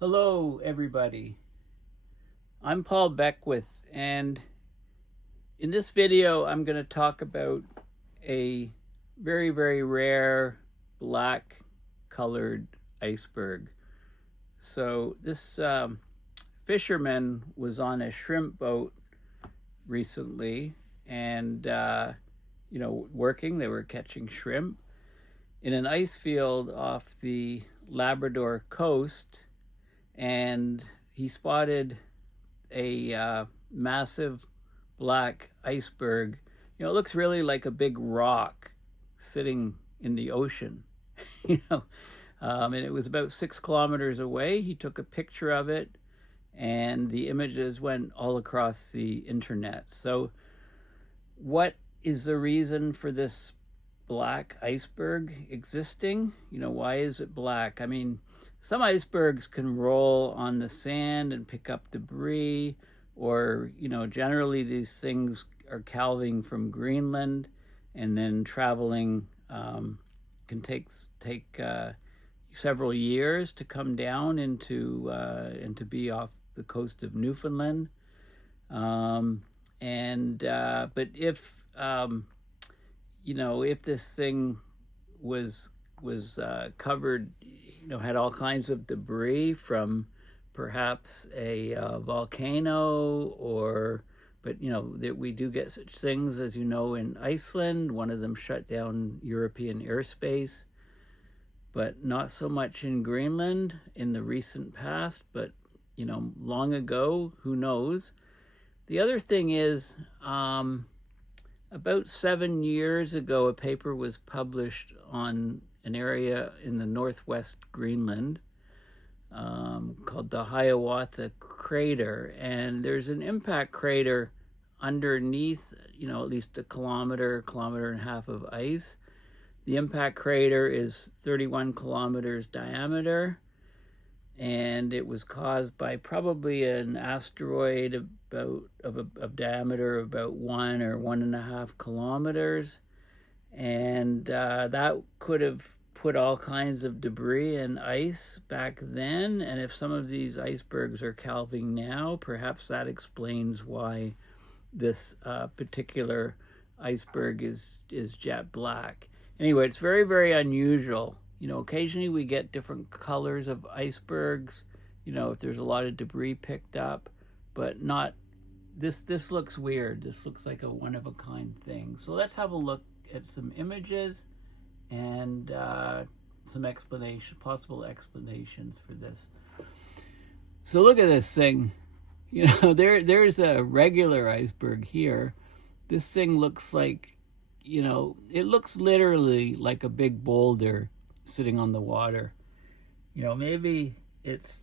Hello, everybody. I'm Paul Beckwith, and in this video, I'm going to talk about a very, very rare black colored iceberg. So, this fisherman was on a shrimp boat recently and, working. They were catching shrimp in an ice field off the Labrador coast, and he spotted a massive black iceberg. It looks really like a big rock sitting in the ocean. you know, and it was about 6 kilometers away. He took a picture of it, and the images went all across the internet. So, what is the reason for this black iceberg existing? Why is it black? I mean, some icebergs can roll on the sand and pick up debris, or, generally these things are calving from Greenland and then traveling, can take several years to come down into and to be off the coast of Newfoundland. But if this thing was covered, had all kinds of debris from perhaps a volcano, but that we do get such things, as in Iceland. One of them shut down European airspace, but not so much in Greenland in the recent past, but long ago, who knows. The other thing is, about 7 years ago, a paper was published on an area in the northwest Greenland called the Hiawatha Crater. And there's an impact crater underneath, at least a kilometer and a half of ice. The impact crater is 31 kilometers diameter, and it was caused by probably an asteroid of diameter of about 1 or 1.5 kilometers, and that could have put all kinds of debris and ice back then. And if some of these icebergs are calving now, perhaps that explains why this particular iceberg is jet black. Anyway, it's very, very unusual. Occasionally we get different colors of icebergs, if there's a lot of debris picked up, but not this. This looks weird. This looks like a one-of-a-kind thing. So let's have a look at some images and some possible explanations for this. So look at this thing. There's a regular iceberg here. This thing looks like, it looks literally like a big boulder sitting on the water. Maybe it's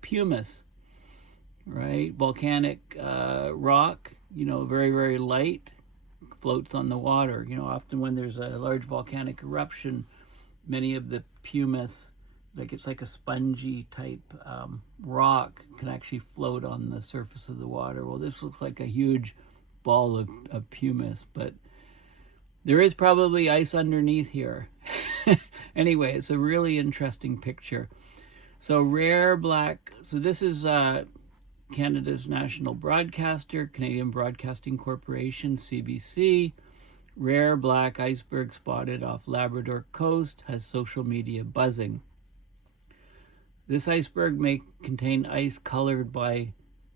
pumice, right? Volcanic rock, very, very light, floats on the water. Often when there's a large volcanic eruption, many of the pumice, it's like a spongy type rock, can actually float on the surface of the water. Well, this looks like a huge ball of pumice, but there is probably ice underneath here. Anyway, it's a really interesting picture. So this is Canada's national broadcaster, Canadian Broadcasting Corporation, CBC. Rare black iceberg spotted off Labrador coast, has social media buzzing. This iceberg may contain ice colored by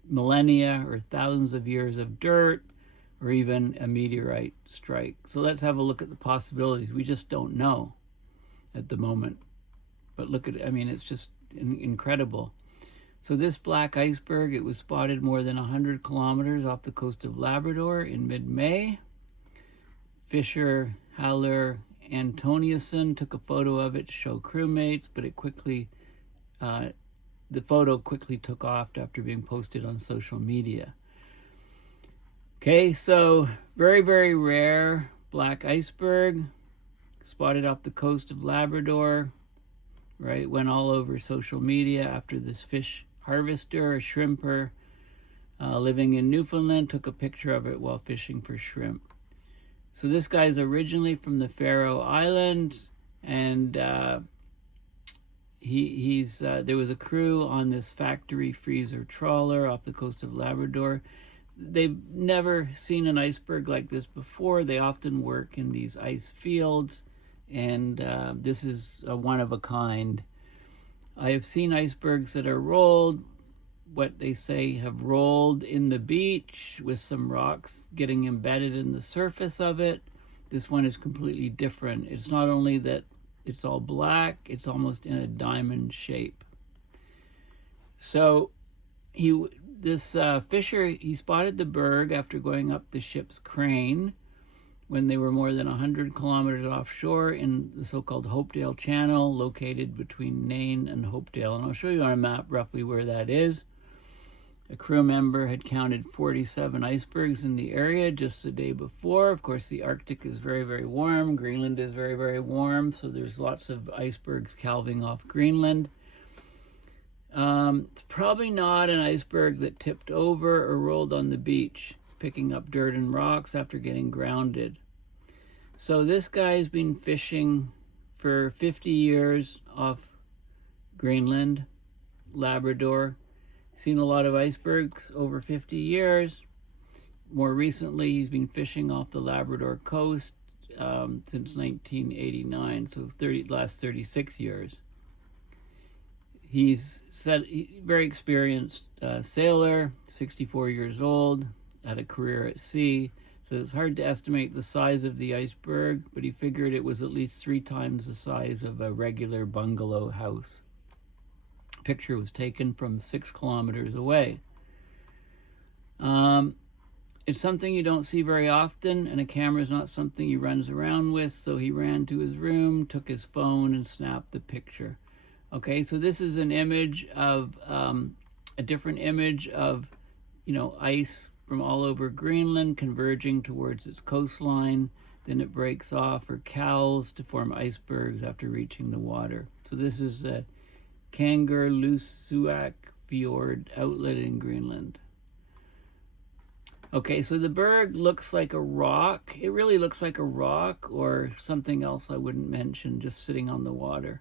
millennia or thousands of years of dirt, or even a meteorite strike. So let's have a look at the possibilities. We just don't know at the moment. But look at it. I mean, it's just incredible. So this black iceberg, it was spotted more than 100 kilometers off the coast of Labrador in mid-May. Fisher Haller Antoniusson took a photo of it to show crewmates, but the photo quickly took off after being posted on social media. Okay, so very, very rare black iceberg spotted off the coast of Labrador, right? Went all over social media after this fish harvester, a shrimper living in Newfoundland, took a picture of it while fishing for shrimp. So this guy's originally from the Faroe Islands, and There was a crew on this factory freezer trawler off the coast of Labrador. They've never seen an iceberg like this before. They often work in these ice fields, and this is a one of a kind. I have seen icebergs that are rolled, what they say have rolled in the beach with some rocks getting embedded in the surface of it. This one is completely different. It's not only that it's all black, it's almost in a diamond shape. So this fisher, he spotted the Berg after going up the ship's crane when they were more than 100 kilometers offshore in the so-called Hopedale Channel, located between Nain and Hopedale. And I'll show you on a map roughly where that is. A crew member had counted 47 icebergs in the area just the day before. Of course, the Arctic is very, very warm. Greenland is very, very warm, so there's lots of icebergs calving off Greenland. It's probably not an iceberg that tipped over or rolled on the beach, picking up dirt and rocks after getting grounded. So this guy's been fishing for 50 years off Greenland, Labrador. Seen a lot of icebergs over 50 years. More recently, he's been fishing off the Labrador coast since 1989, so last 36 years. He's very experienced sailor, 64 years old, had a career at sea. So it's hard to estimate the size of the iceberg, but he figured it was at least 3 times the size of a regular bungalow house. Picture was taken from 6 kilometers away. It's something you don't see very often, and a camera is not something he runs around with, so he ran to his room, took his phone, and snapped the picture. Okay, so this is an image of a different image of, ice from all over Greenland converging towards its coastline. Then it breaks off or calves to form icebergs after reaching the water. So this is a Kangerlussuaq Fjord outlet in Greenland. Okay, so the Berg looks like a rock. It really looks like a rock or something else I wouldn't mention, just sitting on the water.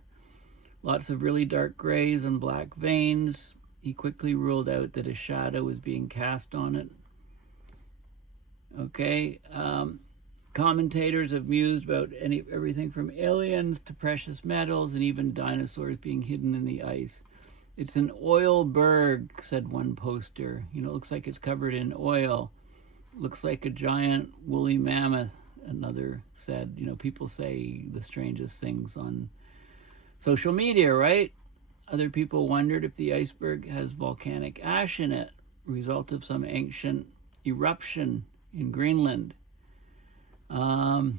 Lots of really dark grays and black veins. He quickly ruled out that a shadow was being cast on it. Okay, commentators have mused about everything from aliens to precious metals and even dinosaurs being hidden in the ice. It's an oil berg, said one poster. It looks like it's covered in oil. Looks like a giant woolly mammoth, another said. People say the strangest things on social media, right? Other people wondered if the iceberg has volcanic ash in it, a result of some ancient eruption in Greenland. So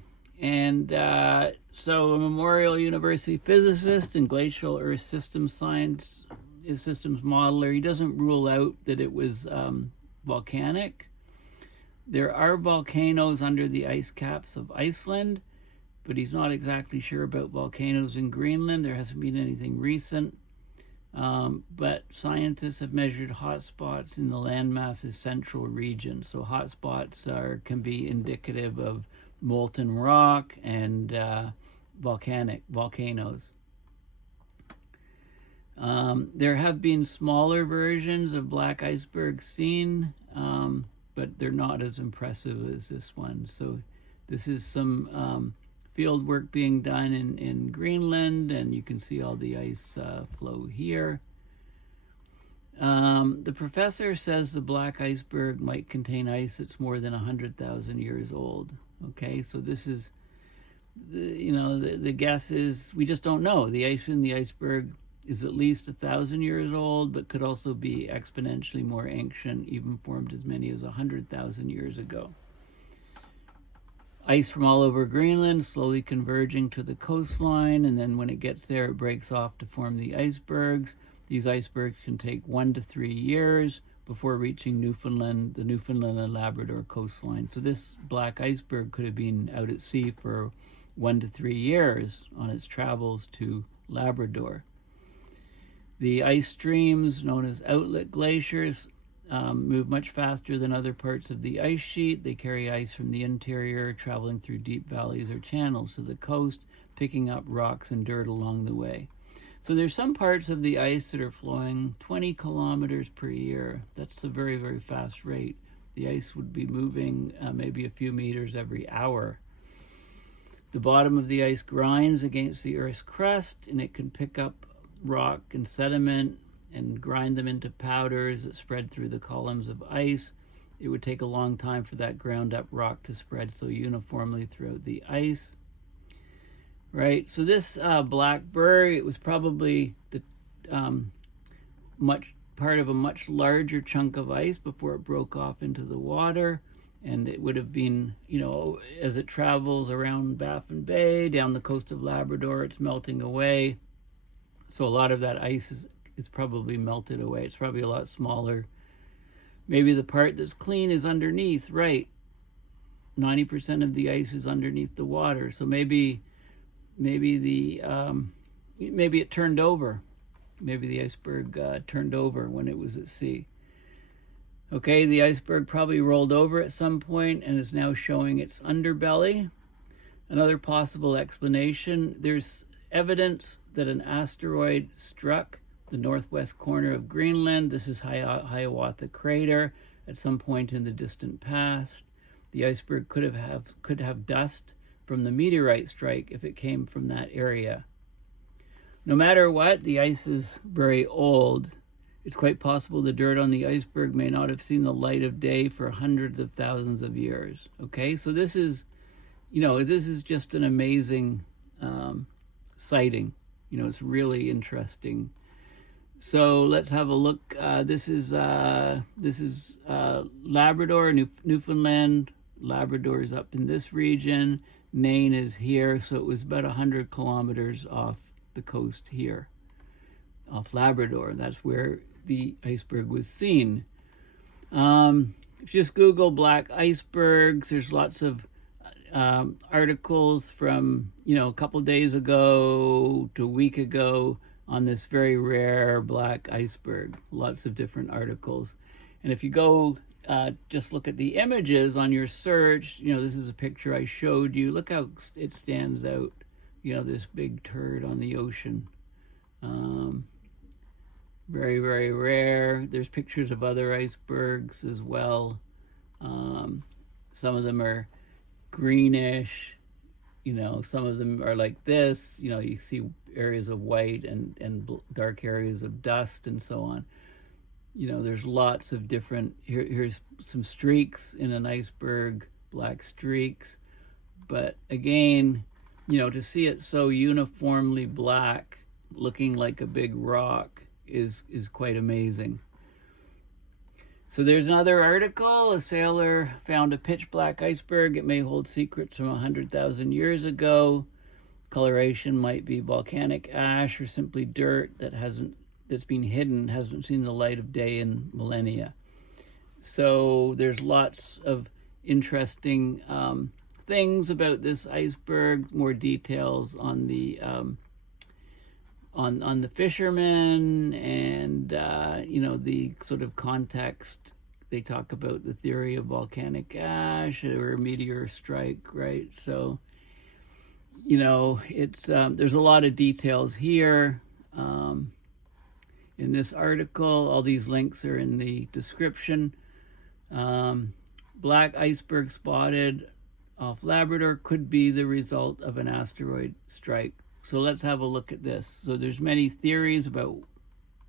a Memorial University physicist and glacial Earth systems modeler, he doesn't rule out that it was volcanic. There are volcanoes under the ice caps of Iceland, but he's not exactly sure about volcanoes in Greenland. There hasn't been anything recent. But scientists have measured hotspots in the landmass's central region. So hotspots can be indicative of molten rock and volcanoes. There have been smaller versions of black icebergs seen, but they're not as impressive as this one. So this is some field work being done in Greenland, and you can see all the ice flow here. The professor says the black iceberg might contain ice that's more than 100,000 years old. Okay, so this is, the guess is we just don't know. The ice in the iceberg is at least 1,000 years old, but could also be exponentially more ancient, even formed as many as 100,000 years ago. Ice from all over Greenland slowly converging to the coastline, and then when it gets there, it breaks off to form the icebergs. These icebergs can take 1 to 3 years before reaching Newfoundland, the Newfoundland and Labrador coastline. So this black iceberg could have been out at sea for 1 to 3 years on its travels to Labrador. The ice streams, known as outlet glaciers, move much faster than other parts of the ice sheet. They carry ice from the interior, traveling through deep valleys or channels to the coast, picking up rocks and dirt along the way. So there's some parts of the ice that are flowing 20 kilometers per year. That's a very, very fast rate. The ice would be moving maybe a few meters every hour. The bottom of the ice grinds against the Earth's crust, and it can pick up rock and sediment and grind them into powders that spread through the columns of ice. It would take a long time for that ground up rock to spread so uniformly throughout the ice. Right, so this black berg, it was probably the part of a much larger chunk of ice before it broke off into the water, and it would have been, as it travels around Baffin Bay, down the coast of Labrador, it's melting away. So a lot of that ice is probably melted away. It's probably a lot smaller. Maybe the part that's clean is underneath, right? 90% of the ice is underneath the water, so maybe it turned over. Maybe the iceberg turned over when it was at sea. Okay, the iceberg probably rolled over at some point and is now showing its underbelly. Another possible explanation, there's evidence that an asteroid struck the northwest corner of Greenland. This is Hiawatha Crater at some point in the distant past. The iceberg could have dust from the meteorite strike if it came from that area. No matter what, the ice is very old. It's quite possible the dirt on the iceberg may not have seen the light of day for hundreds of thousands of years. Okay, so this is just an amazing sighting. It's really interesting. So let's have a look. This is Labrador, Newfoundland. Labrador is up in this region. Nain is here, so it was about 100 kilometers off the coast here, off Labrador. That's where the iceberg was seen. If you just Google black icebergs, there's lots of articles from, a couple days ago to a week ago on this very rare black iceberg. Lots of different articles. And if you go just look at the images on your search, this is a picture I showed you. Look how it stands out, this big turd on the ocean. Very, very rare. There's pictures of other icebergs as well. Some of them are greenish, some of them are like this. You see areas of white and dark areas of dust and so on. There's lots of different, here's some streaks in an iceberg, black streaks. But again, to see it so uniformly black, looking like a big rock, is quite amazing. So there's another article. A sailor found a pitch black iceberg. It may hold secrets from 100,000 years ago. Coloration might be volcanic ash or simply dirt that's been hidden, hasn't seen the light of day in millennia. So there's lots of interesting things about this iceberg, more details on the on the fishermen and the sort of context. They talk about the theory of volcanic ash or a meteor strike, right? So it's there's a lot of details here. In this article, all these links are in the description. Black iceberg spotted off Labrador could be the result of an asteroid strike. So let's have a look at this. So there's many theories about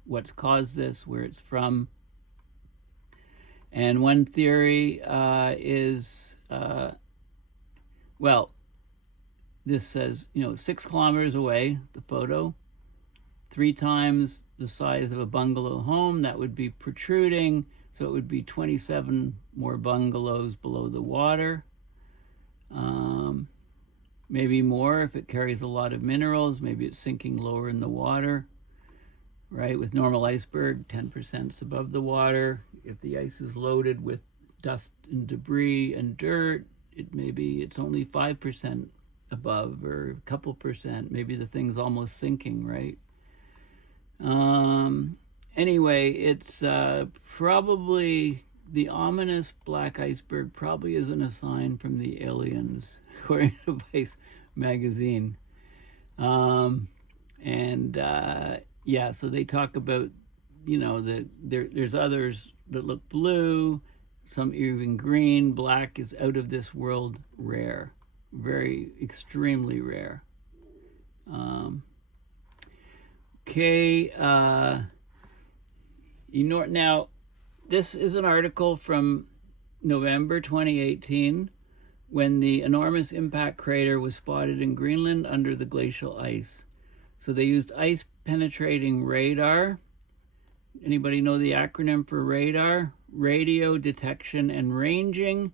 what's caused this, where it's from. And one theory is, this says, 6 kilometers away, the photo, 3 times the size of a bungalow home, that would be protruding, so it would be 27 more bungalows below the water. Maybe more if it carries a lot of minerals. Maybe it's sinking lower in the water, right? With normal iceberg, 10% is above the water. If the ice is loaded with dust and debris and dirt, it's only 5% above, or a couple percent. Maybe the thing's almost sinking, right? Anyway, it's probably the ominous black iceberg probably isn't a sign from the aliens, according to Vice magazine. And yeah, so they talk about, there's others that look blue, some even green. Black is out of this world rare, very extremely rare. Okay, now this is an article from November 2018 when the enormous impact crater was spotted in Greenland under the glacial ice. So they used ice penetrating radar. Anybody know the acronym for radar? Radio detection and ranging.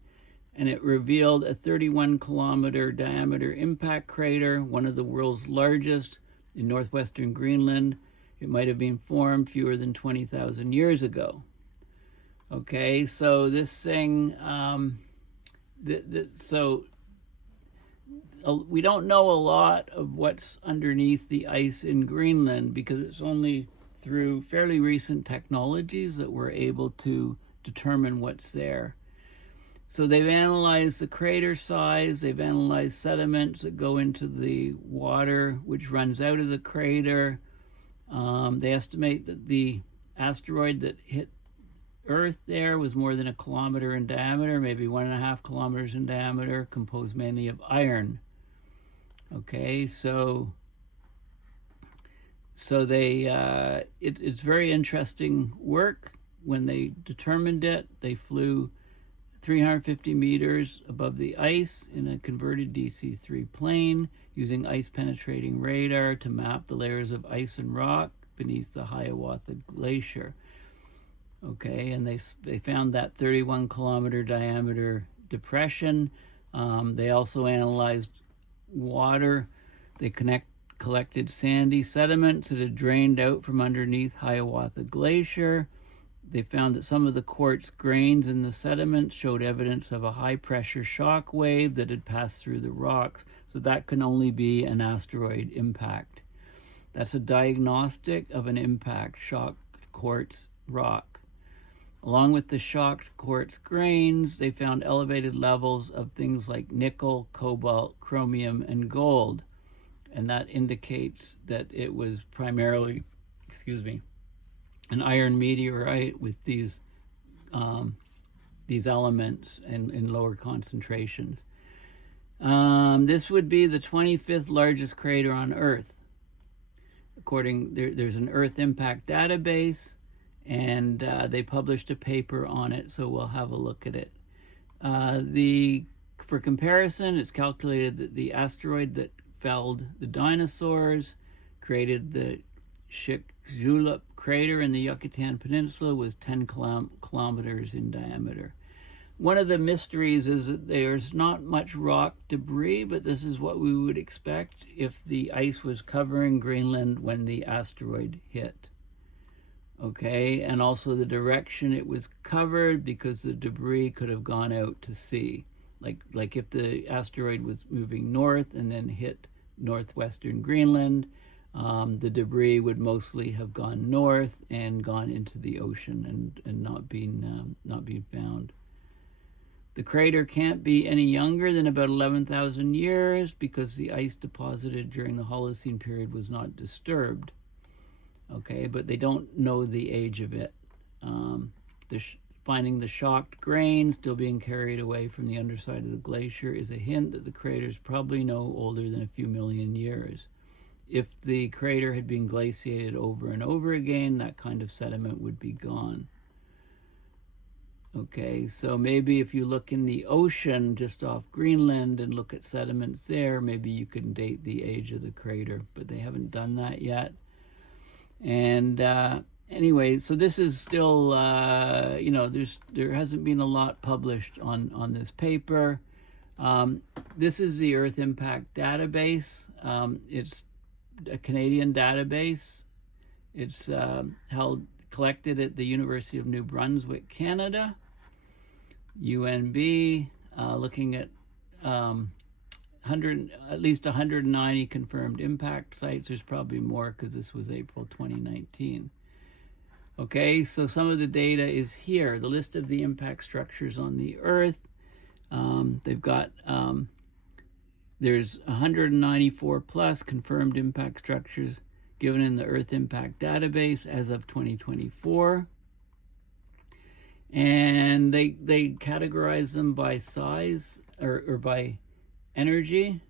And it revealed a 31-kilometer diameter impact crater, one of the world's largest in northwestern Greenland. It might have been formed fewer than 20,000 years ago. Okay, so this thing, we don't know a lot of what's underneath the ice in Greenland because it's only through fairly recent technologies that we're able to determine what's there. So they've analyzed the crater size, they've analyzed sediments that go into the water which runs out of the crater. They estimate that the asteroid that hit Earth there was more than 1 kilometer in diameter, maybe 1.5 kilometers in diameter, composed mainly of iron. Okay, so they it's very interesting work. When they determined it, they flew 350 meters above the ice in a converted DC-3 plane using ice penetrating radar to map the layers of ice and rock beneath the Hiawatha Glacier. Okay, and they found that 31-kilometer diameter depression. They also analyzed water. They collected sandy sediments that had drained out from underneath Hiawatha Glacier. They found that some of the quartz grains in the sediments showed evidence of a high-pressure shock wave that had passed through the rocks. So that can only be an asteroid impact. That's a diagnostic of an impact, shocked quartz rock. Along with the shocked quartz grains, they found elevated levels of things like nickel, cobalt, chromium, and gold. And that indicates that it was primarily, an iron meteorite with these elements in lower concentrations. This would be the 25th largest crater on Earth. There's an Earth impact database, and they published a paper on it, so we'll have a look at it. For comparison, it's calculated that the asteroid that felled the dinosaurs, created the Chicxulub crater in the Yucatan Peninsula, was 10 kilometers in diameter. One of the mysteries is that there's not much rock debris, but this is what we would expect if the ice was covering Greenland when the asteroid hit. Okay, and also the direction it was covered, because the debris could have gone out to sea. Like if the asteroid was moving north and then hit northwestern Greenland, the debris would mostly have gone north and gone into the ocean and not been found. The crater can't be any younger than about 11,000 years because the ice deposited during the Holocene period was not disturbed. Okay, but they don't know the age of it. Finding the shocked grain still being carried away from the underside of the glacier is a hint that the crater is probably no older than a few million years. If the crater had been glaciated over and over again, that kind of sediment would be gone. Okay, so maybe if you look in the ocean just off Greenland and look at sediments there, maybe you can date the age of the crater, but they haven't done that yet. And anyway, so this is still, there hasn't been a lot published on this paper. This is the Earth Impact Database. It's a Canadian database. It's collected at the University of New Brunswick, Canada. UNB, looking at at least 190 confirmed impact sites. There's probably more because this was April 2019. Okay, so some of the data is here. The list of the impact structures on the Earth. They've got, there's 194 plus confirmed impact structures given in the Earth Impact Database as of 2024. And they categorize them by size or by energy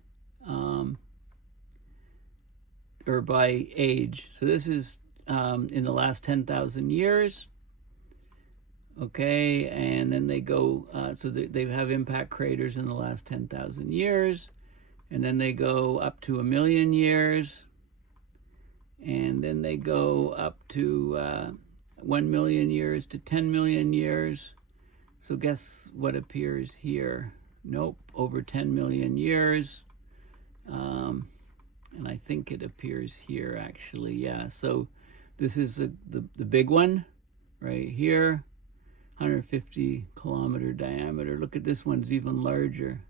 or by age. So this is in the last 10,000 years. Okay, and then they go, so they have impact craters in the last 10,000 years, and then they go up to 1 million years, and then they go up to 1 million years to 10 million years. So guess what appears here? Nope, over 10 million years. And I think it appears here actually, yeah. So this is the big one right here. 150 kilometer diameter. Look at this one's even larger.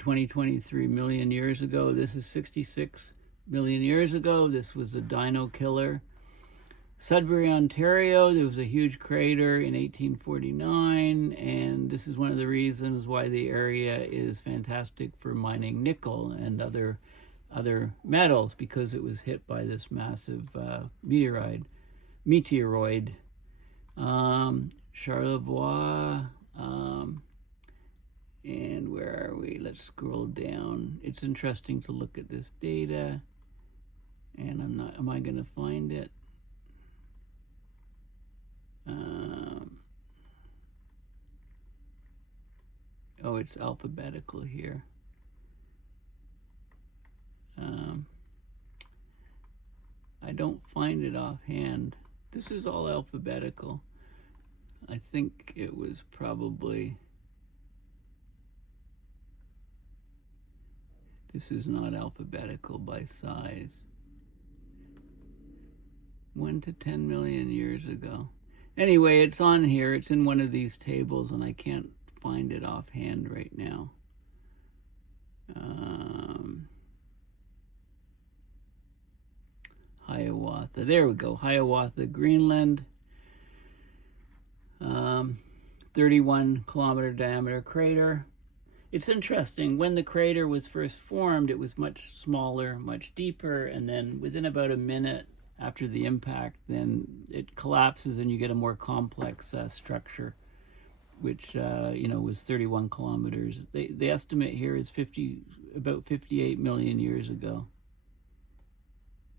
23 million years ago. This is 66 million years ago. This was a dino killer. Sudbury, Ontario, there was a huge crater in 1849, and this is one of the reasons why the area is fantastic for mining nickel and other metals, because it was hit by this massive meteoroid. Charlevoix, and where are we? Let's scroll down. It's interesting to look at this data, and am I going to find it? Oh, it's alphabetical here. I don't find it offhand. This is all alphabetical. I think it was probably, this is not alphabetical by size. 1 to 10 million years ago. Anyway, it's on here. It's in one of these tables, and I can't find it offhand right now. Hiawatha. There we go. Hiawatha, Greenland. 31 kilometer diameter crater. It's interesting. When the crater was first formed, it was much smaller, much deeper, and then within about a minute after the impact, then it collapses and you get a more complex structure, which was 31 kilometers. The estimate here is about 58 million years ago.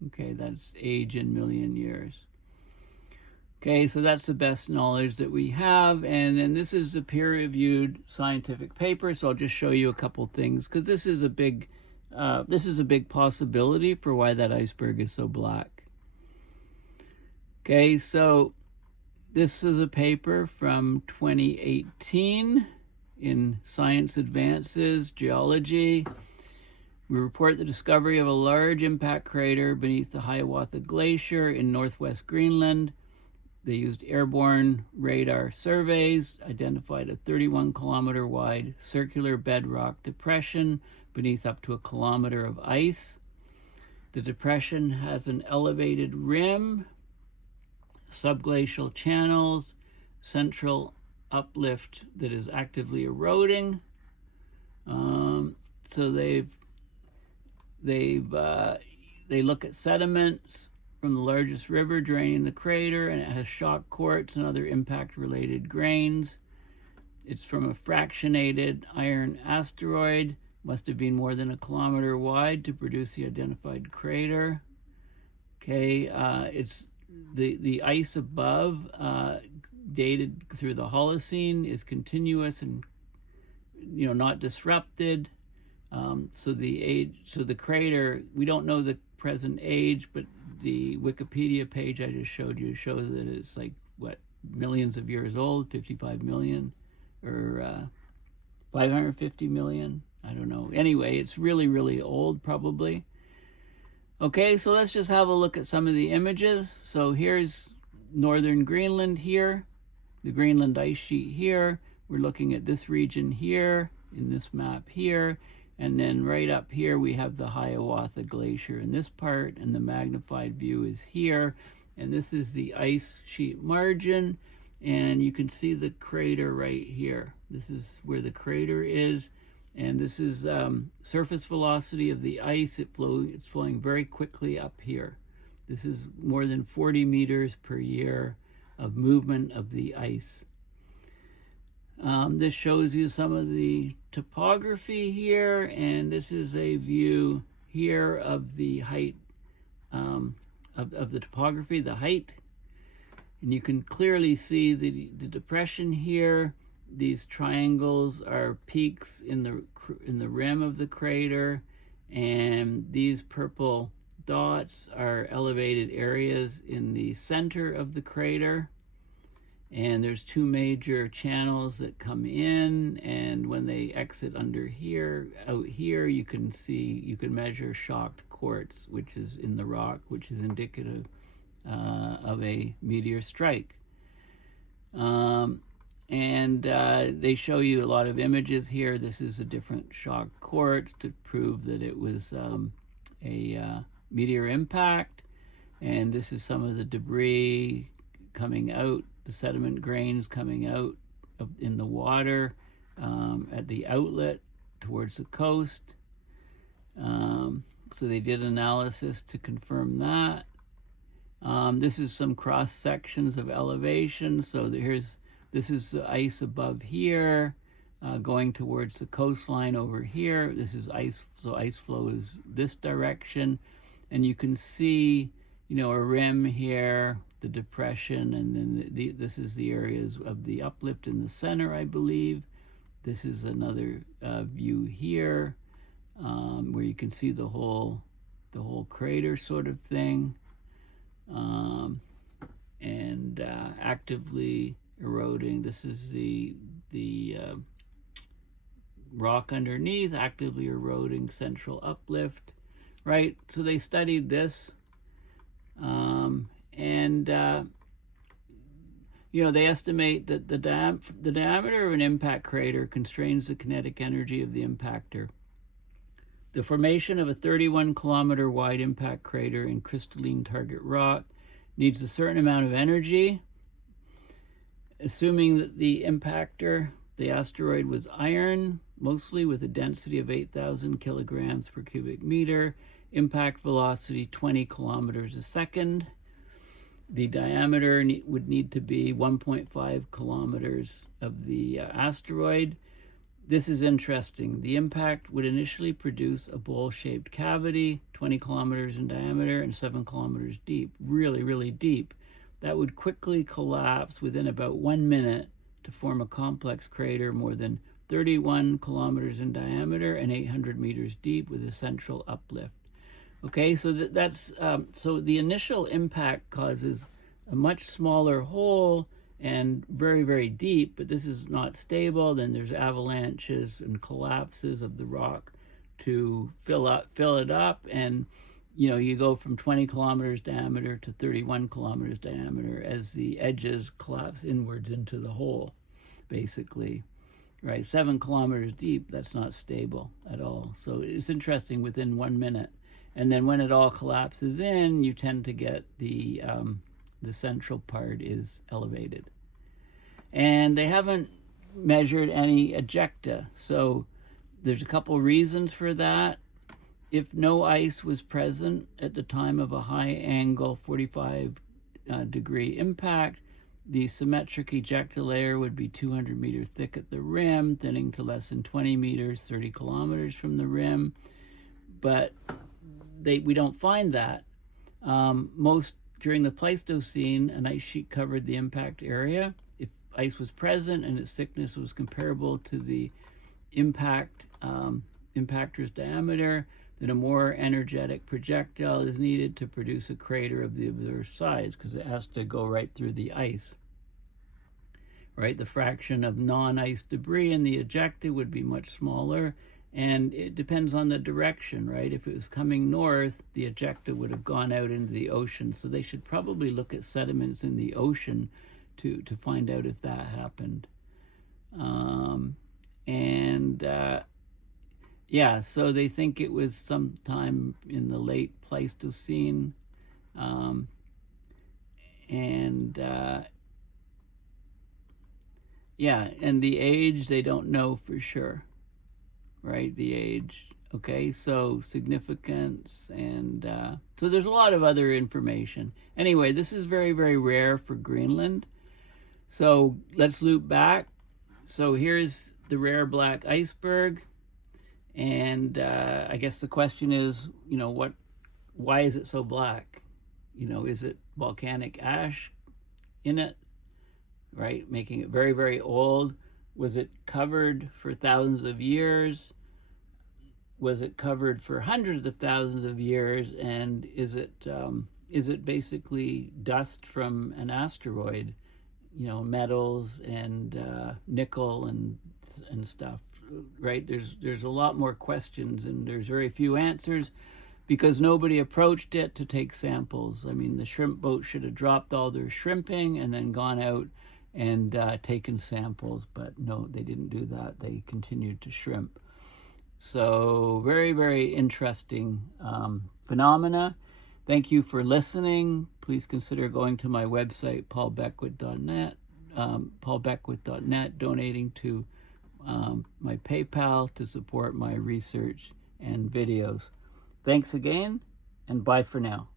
Okay, that's age in million years. Okay, so that's the best knowledge that we have, and then this is a peer-reviewed scientific paper. So I'll just show you a couple things, because this is a big possibility for why that iceberg is so black. Okay, so this is a paper from 2018 in Science Advances Geology. We report the discovery of a large impact crater beneath the Hiawatha Glacier in northwest Greenland. They used airborne radar surveys, identified a 31 kilometer wide circular bedrock depression beneath up to 1 kilometer of ice. The depression has an elevated rim, subglacial channels, central uplift that is actively eroding. So they look at sediments from the largest river draining the crater, and it has shock quartz and other impact-related grains. It's from a fractionated iron asteroid. Must have been more than 1 kilometer wide to produce the identified crater. Okay, it's the ice above, dated through the Holocene, is continuous and not disrupted. So the crater, we don't know the present age, but the Wikipedia page I just showed you shows that it's like, millions of years old, 55 million, or 550 million, I don't know. Anyway, it's really, really old, probably. Okay, so let's just have a look at some of the images. So here's northern Greenland here, the Greenland ice sheet here. We're looking at this region here, in this map here. And then right up here, we have the Hiawatha Glacier in this part, and the magnified view is here. And this is the ice sheet margin, and you can see the crater right here. This is where the crater is, and this is surface velocity of the ice. It's flowing very quickly up here. This is more than 40 meters per year of movement of the ice. This shows you some of the topography here, and this is a view here of the height, of the topography, the height. And you can clearly see the depression here. These triangles are peaks in the rim of the crater, and these purple dots are elevated areas in the center of the crater. And there's two major channels that come in, and when they exit under here, out here, you can measure shocked quartz, which is in the rock, which is indicative of a meteor strike. And they show you a lot of images here. This is a different shocked quartz to prove that it was a meteor impact. And this is some of the debris coming out, the sediment grains coming out in the water at the outlet towards the coast. So they did analysis to confirm that. This is some cross sections of elevation. So this is the ice above here, going towards the coastline over here. This is ice, so ice flow is this direction. And you can see, a rim here, the depression, and then this is the areas of the uplift in the center, I believe. This is another view here, where you can see the whole crater sort of thing, and actively eroding. This is the rock underneath, actively eroding central uplift, right? So they studied this. They estimate that the diameter of an impact crater constrains the kinetic energy of the impactor. The formation of a 31-kilometer wide impact crater in crystalline target rock needs a certain amount of energy. Assuming that the impactor, the asteroid, was iron, mostly with a density of 8,000 kilograms per cubic meter, impact velocity 20 kilometers a second. The diameter would need to be 1.5 kilometers of the asteroid. This is interesting. The impact would initially produce a bowl-shaped cavity, 20 kilometers in diameter and 7 kilometers deep, really, really deep. That would quickly collapse within about 1 minute to form a complex crater more than 31 kilometers in diameter and 800 meters deep with a central uplift. Okay, so so the initial impact causes a much smaller hole and very, very deep, but this is not stable. Then there's avalanches and collapses of the rock to fill it up, and you go from 20 kilometers diameter to 31 kilometers diameter as the edges collapse inwards into the hole, basically. Right, 7 kilometers deep, that's not stable at all. So it's interesting, within 1 minute. And then when it all collapses in, you tend to get the central part is elevated. And they haven't measured any ejecta. So there's a couple reasons for that. If no ice was present at the time of a high angle 45 degree impact, the symmetric ejecta layer would be 200 meters thick at the rim, thinning to less than 20 meters, 30 kilometers from the rim. But we don't find that. During the Pleistocene, an ice sheet covered the impact area. If ice was present and its thickness was comparable to the impactor's diameter, then a more energetic projectile is needed to produce a crater of the observed size, because it has to go right through the ice. Right, the fraction of non-ice debris in the ejecta would be much smaller. And it depends on the direction, right? If it was coming north, the ejecta would have gone out into the ocean. So they should probably look at sediments in the ocean to find out if that happened. So they think it was sometime in the late Pleistocene. And the age, they don't know for sure. Right, the age Okay, so significance, and so there's a lot of other information. Anyway, this is very, very rare for Greenland. So let's loop back. So here's the rare black iceberg, and I guess the question is, why is it so black? Is it volcanic ash in it, right, making it very, very old? Was it covered for thousands of years? Was it covered for hundreds of thousands of years? And is it basically dust from an asteroid? Metals and nickel and stuff, right? There's a lot more questions, and there's very few answers because nobody approached it to take samples. I mean, the shrimp boat should have dropped all their shrimping and then gone out and taken samples, but no, they didn't do that. They continued to shrimp. So very, very interesting phenomena. Thank you for listening. Please consider going to my website, paulbeckwith.net, donating to my PayPal to support my research and videos. Thanks again, and bye for now.